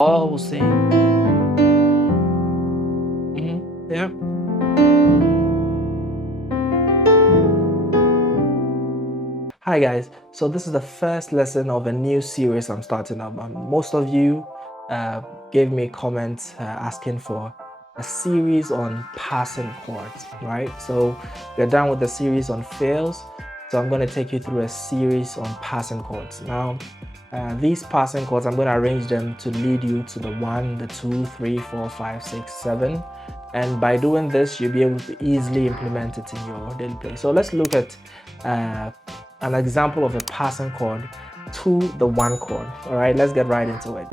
all will sing. Yeah. Hi guys, so this is the first lesson of a new series I'm starting up. Most of you gave me comments asking for a series on passing chords, right? So we're done with the series on fails, so I'm going to take you through a series on passing chords. Now, these passing chords, I'm going to arrange them to lead you to the 1, the 2, 3, 4, 5, 6, 7. And by doing this, you'll be able to easily implement it in your daily play. So let's look at an example of a passing chord to the 1 chord. All right, let's get right into it.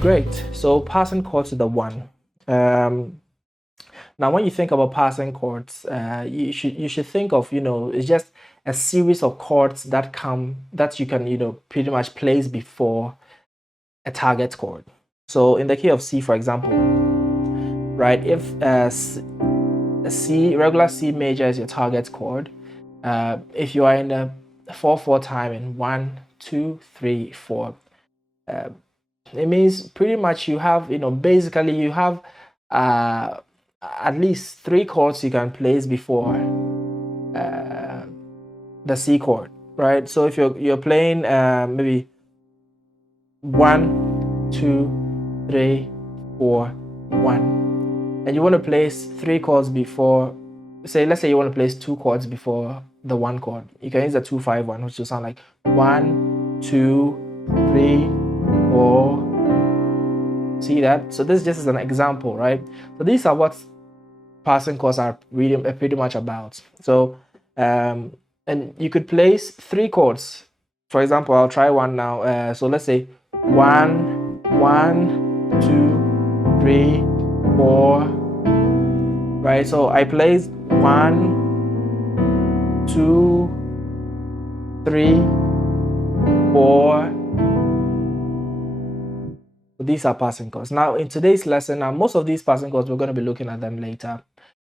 Great. So passing chord to the 1. Now, when you think about passing chords, you should think of, it's just a series of chords that you can, pretty much place before a target chord. So in the key of C, for example, right, if regular C major is your target chord, if you are in a 4/4 time in 1, 2, 3, 4, it means pretty much you have, basically you have at least 3 chords you can place before the C chord, right? So if you're playing maybe 1, 2, 3, 4, 1, and you want to place 3 chords before, let's say you want to place 2 chords before the 1 chord, you can use the 2-5-1, which will sound like 1, 2, 3, 4. See that? So this just is an example, right? So these are what passing chords are really pretty much about. So and you could place 3 chords. For example, I'll try one now. So let's say 1, 1, 2, 3, 4. Right? So I placed 1, 2, 3, 4. These are passing chords. Now, in today's lesson, most of these passing chords, we're going to be looking at them later.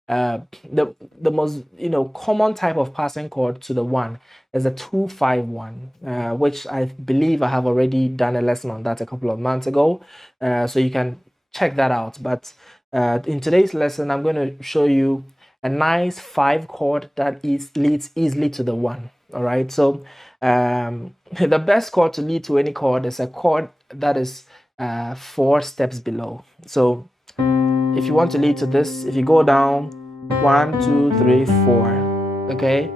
The most common type of passing chord to the 1 is a 2-5-1, which I believe I have already done a lesson on that a couple of months ago, so you can check that out. But in today's lesson, I'm going to show you a nice 5 chord that leads easily to the 1. All right, so the best chord to lead to any chord is a chord that is 4 steps below. So if you want to lead to this, if you go down 1, 2, 3, 4, okay,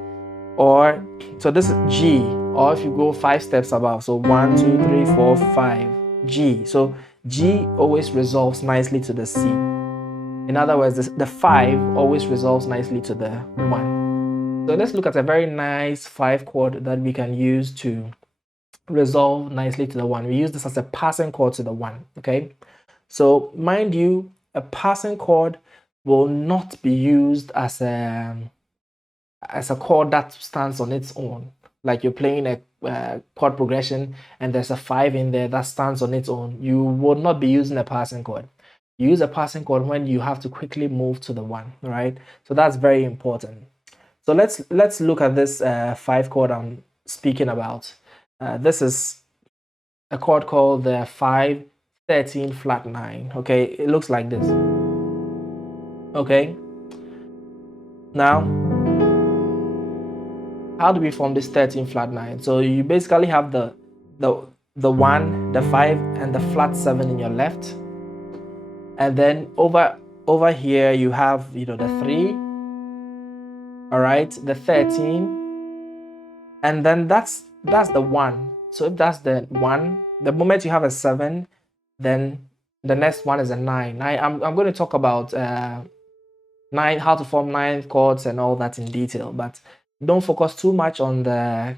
or so this is G, or if you go 5 steps above, so 1, 2, 3, 4, 5, G. So G always resolves nicely to the C. In other words, the 5 always resolves nicely to the 1. So let's look at a very nice 5 chord that we can use to resolve nicely to the 1. We use this as a passing chord to the 1. Okay, so mind you, a passing chord will not be used as a chord that stands on its own. Like you're playing a chord progression and there's a 5 in there that stands on its own. You will not be using a passing chord. You use a passing chord when you have to quickly move to the 1, right? So that's very important. So let's look at this 5 chord I'm speaking about. This is a chord called the 5-13 flat 9. Okay, it looks like this. Okay, now how do we form this 13 flat 9? So you basically have the 1, the 5, and the flat 7 in your left, and then over here you have the 3. All right, the 13, and then that's the 1. So if that's the 1, the moment you have a 7, then the next one is a 9. I'm going to talk about 9, how to form 9 chords and all that in detail, but don't focus too much on the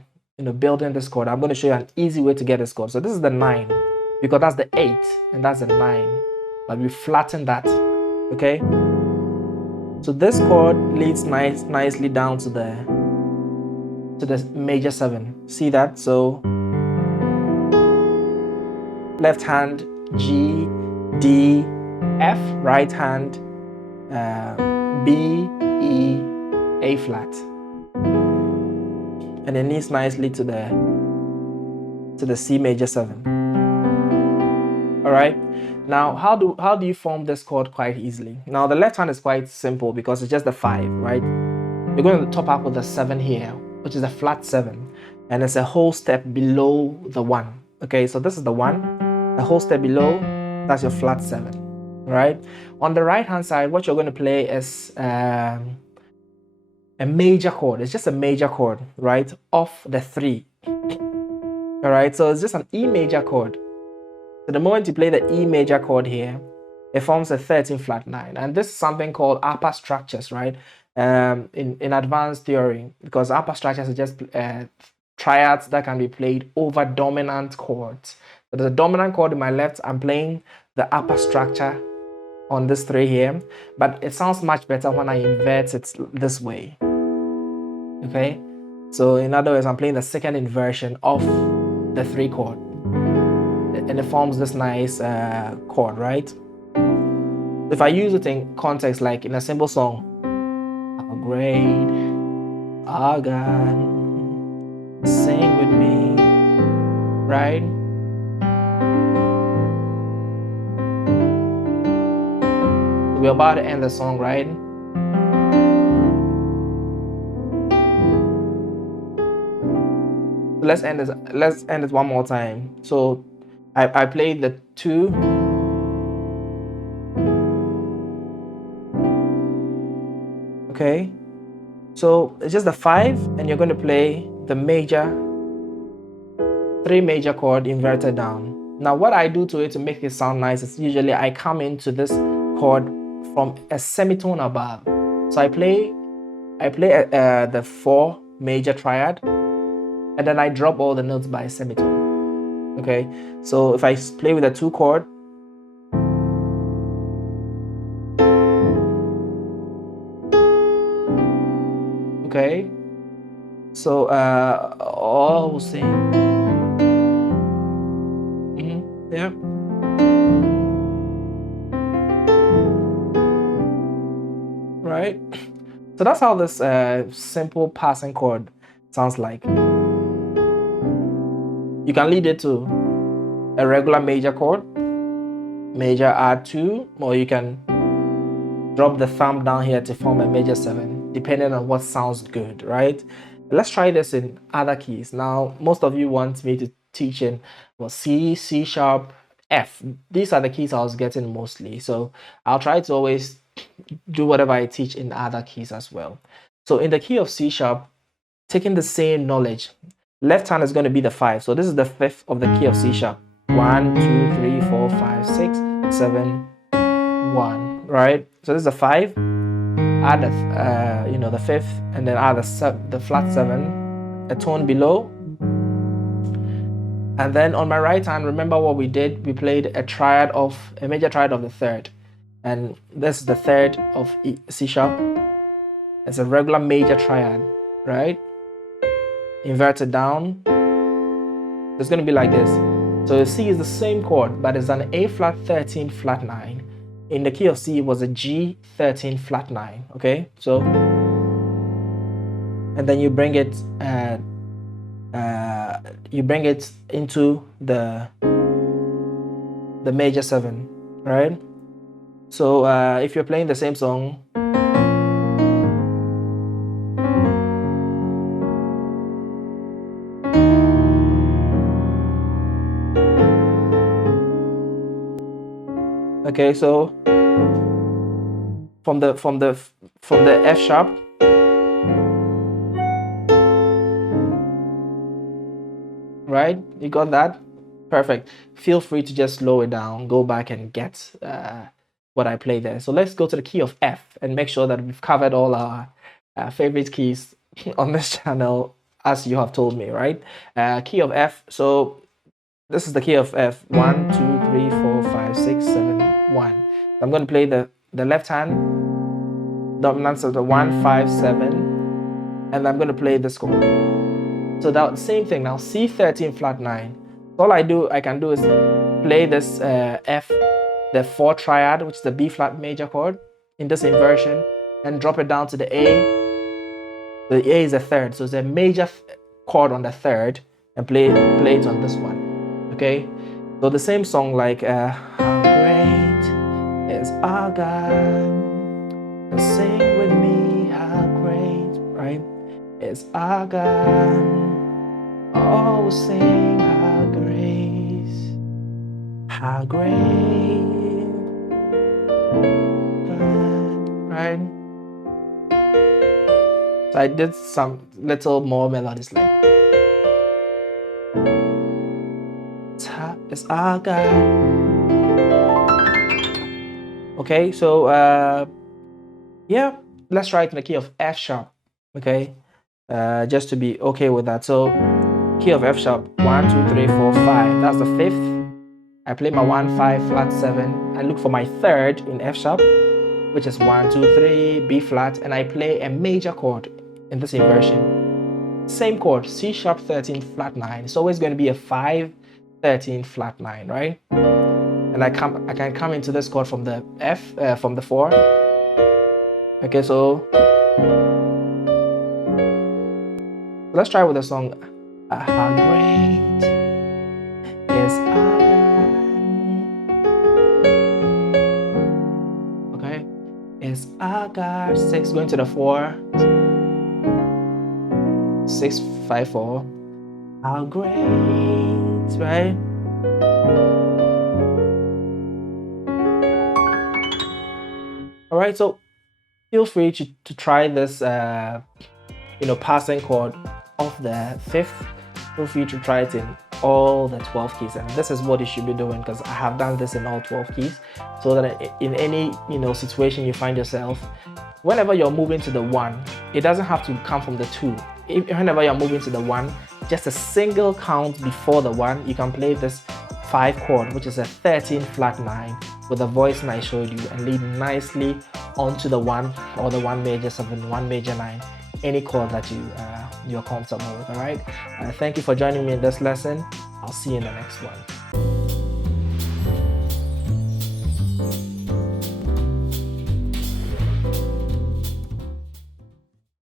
building this chord. I'm going to show you an easy way to get this chord. So this is the 9, because that's the 8 and that's the 9, but we flatten that. Okay, so this chord leads nicely down to the major 7. See that? So left hand G, D, F, right hand B, E, A flat. and it leads nicely to the C major 7. All right. Now, how do you form this chord quite easily? Now, the left hand is quite simple because it's just the 5, right? You're going to top up with the 7 here, which is a flat 7, and it's a whole step below the 1. Okay, so this is the 1, the whole step below, that's your flat 7. All right. On the right hand side, what you're going to play is a major chord. It's just a major chord, right, off the 3. All right, so it's just an E major chord. So the moment you play the E major chord here, it forms a 13 flat 9, and this is something called upper structures, right? In advanced theory, because upper structures are just triads that can be played over dominant chords. So there's a dominant chord in my left. I'm playing the upper structure on this 3 here, but it sounds much better when I invert it this way. Okay, so in other words, I'm playing the second inversion of the 3 chord, and it forms this nice chord, right? If I use it in context, like in a simple song, how great our God, sing with me, right? We're about to end the song, right? Let's end it one more time. So I played the 2, okay, so it's just the 5, and you're going to play the major 3 major chord inverted down. Now what I do to it to make it sound nice is usually I come into this chord from a semitone above. So I play the 4 major triad, and then I drop all the notes by a semitone. Okay, so if I play with a 2 chord, okay, so all will sing. Yeah. Right. So that's how this simple passing chord sounds like. You can lead it to a regular major chord, major add 2, or you can drop the thumb down here to form a major 7, depending on what sounds good, right? Let's try this in other keys. Now, most of you want me to teach in C, C sharp, F. These are the keys I was getting mostly. So I'll try to always do whatever I teach in other keys as well. So in the key of C sharp, taking the same knowledge, left hand is going to be the 5. So this is the 5th of the key of C sharp. 1, 2, 3, 4, 5, 6, 7, 1. Right? So this is the 5. Add the 5th, and then add the flat 7, a tone below. And then on my right hand, remember what we did? We played a major triad of the 3rd. And this is the 3rd of C sharp. It's a regular major triad, right? Inverted down. It's going to be like this. So C is the same chord, but it's an A flat 13 flat 9. In the key of C, it was a G 13 flat 9. Okay, so and then you bring it into the major 7, right? So if you're playing the same song, okay, so from the F sharp, right? You got that? Perfect. Feel free to just slow it down, go back and get what I play there. So let's go to the key of F and make sure that we've covered all our favorite keys on this channel as you have told me, right? Key of F. So this is the key of F. 1, 2, 3, 4, 5, 6, 7, 1. I'm going to play the left hand dominance of the 1, 5, 7, and I'm going to play this chord. So that same thing now, C13 flat 9. All I can do is play this F, the 4 triad, which is the B flat major chord, in this inversion, and drop it down to the A. The A is a 3rd, so it's a major chord on the third and play it on this one. Okay, so the same song like how great is our God. Sing with me, how great, right? Is our God. Oh, sing how great, God, right? So I did some little more melodies like it's our God. Okay, so yeah, let's try it in the key of F sharp. Okay, just to be okay with that. So key of F sharp, 1, 2, 3, 4, 5. That's the fifth. I play my 1, 5, flat 7. I look for my third in F sharp, which is 1, 2, 3, B flat, and I play a major chord in this inversion. Same chord, C sharp 13, flat 9. It's always going to be a 5, 13, flat 9, right? And I can come into this chord from the F, from the 4. Okay, so let's try with the song. How great is our God? Okay, is our God. 6 going to the 4. 6, 5, 4. How great, right? All right, so feel free to try this, passing chord of the 5th. Feel free to try it in all the 12 keys, and this is what you should be doing, because I have done this in all 12 keys, so that in any situation you find yourself, whenever you're moving to the 1, it doesn't have to come from the 2. Whenever you're moving to the 1, just a single count before the 1, you can play this 5 chord, which is a 13 flat 9 with the voicing I showed you, and lead nicely onto the 1 or the 1 major 7, 1 major 9, any chord that you're comfortable with. All right, thank you for joining me in this lesson. I'll see you in the next one.